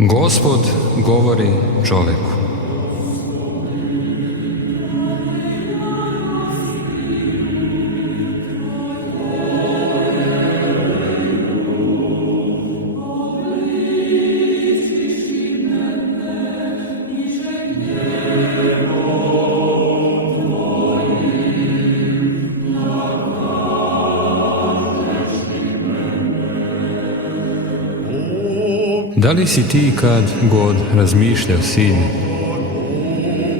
Gospod govori čoveku. Da li si ti kad god razmišljao, sine,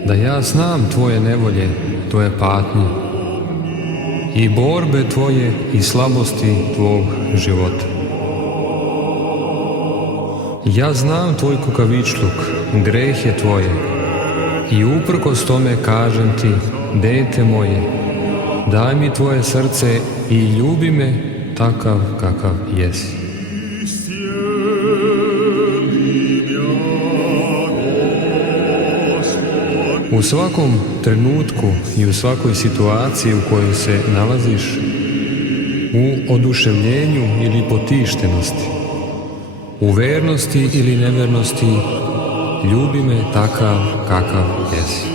da ja znam tvoje nevolje, tvoje patnje i borbe tvoje i slabosti tvog života? Ja znam tvoj kukavičluk, grehe tvoje i uprkos tome kažem ti, dete moje, daj mi tvoje srce i ljubi me takav kakav jesi. U svakom trenutku i u svakoj situaciji u kojoj se nalaziš, u oduševljenju ili potištenosti, u vernosti ili nevernosti, ljubi me takav kakav jesi.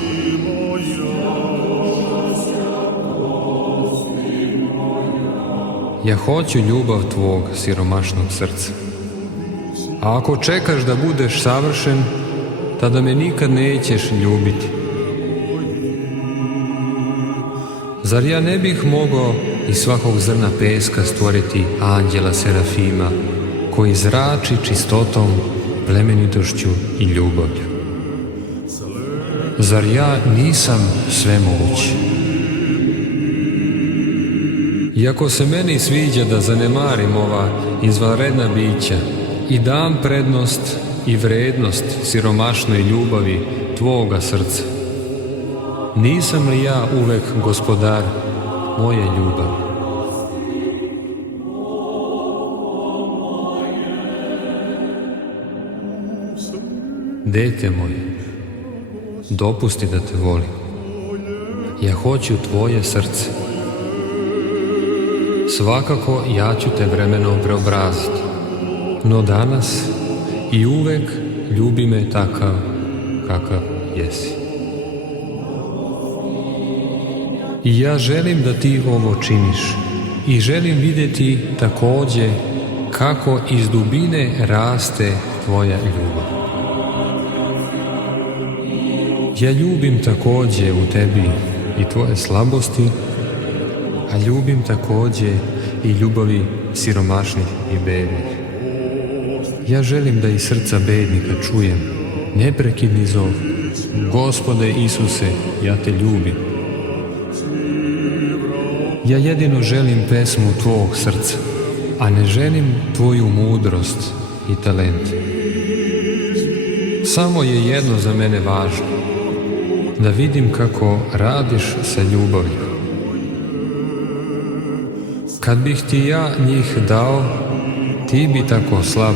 Ja hoću ljubav tvog siromašnog srca. A ako čekaš da budeš savršen, tada me nikad nećeš ljubiti. Zar ja ne bih mogao iz svakog zrna peska stvoriti anđela serafima koji zrači čistotom, plemenitošću i ljubavlju? Zar ja nisam svemoguć? Iako se meni sviđa da zanemarim ova izvanredna bića i dam prednost i vrednost siromašnoj ljubavi tvoga srca, nisam li ja uvek gospodar moje ljubavi? Dete moje, dopusti da te volim. Ja hoću tvoje srce. Svakako ja ću te vremenom preobraziti, no danas i uvek ljubi me takav kakav jesi. I ja želim da ti ovo činiš i želim vidjeti takođe kako iz dubine raste tvoja ljubav. Ja ljubim takođe u tebi i tvoje slabosti, a ljubim takođe i ljubavi siromašnih i bednih. Ja želim da iz srca bednika čujem neprekidni zov: Gospode Isuse, ja te ljubim. Ja jedino želim pesmu tvog srca, a ne želim tvoju mudrost i talent. Samo je jedno za mene važno, da vidim kako radiš sa ljubavlju. Kad bih ti ja njih dao, ti bi tako slab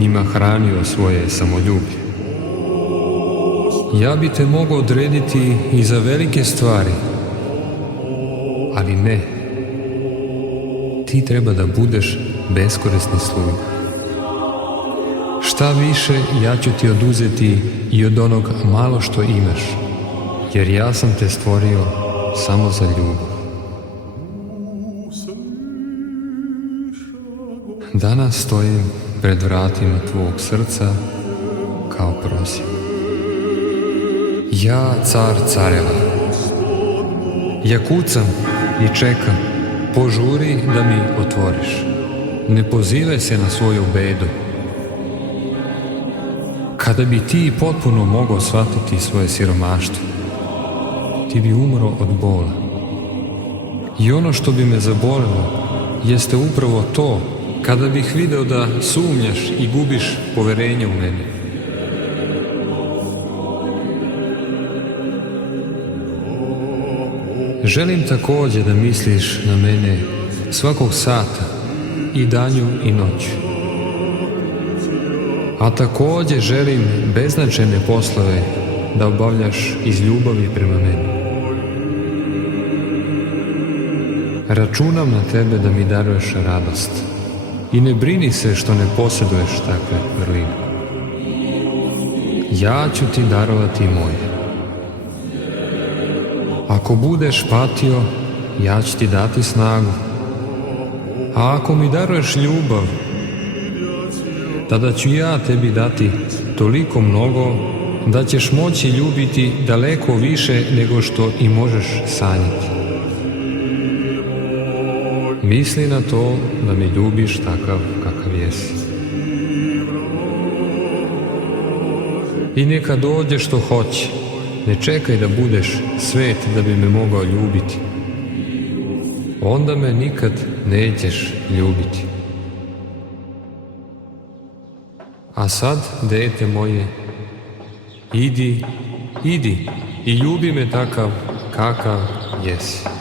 njima hranio svoje samoljublje. Ja bi te mogao odrediti i za velike stvari, ali ne. Ti treba da budeš beskorisni sluga. Šta više, ja ću ti oduzeti i od onog malo što imaš, jer ja sam te stvorio samo za ljubav. Danas stojim pred vratima tvog srca kao prosim. Ja, car careva, ja kucam i čekam, požuri da mi otvoriš. Ne pozivaj se na svoju bedu. Kada bi ti potpuno mogao shvatiti svoje siromaštvo, ti bi umro od bola. I ono što bi me zabolelo jeste upravo to, kada bih video da sumnjaš i gubiš poverenje u mene. Želim takođe da misliš na mene svakog sata, i danju i noću. A takođe želim beznačajne poslove da obavljaš iz ljubavi prema meni. Računam na tebe da mi daruješ radost i ne brini se što ne posjeduješ takve vrline. ja ću ti darovati moje. Ako budeš patio, ja ću ti dati snagu. A ako mi daruješ ljubav, tada ću ja tebi dati toliko mnogo da ćeš moći ljubiti daleko više nego što i možeš sanjati. Misli na to da mi ljubiš takav kakav jesi. I neka dođe što hoće. Ne čekaj da budeš svet da bi me mogao ljubiti. Onda me nikad nećeš ljubiti. A sad, dete moje, idi i ljubi me takav kakav jesi.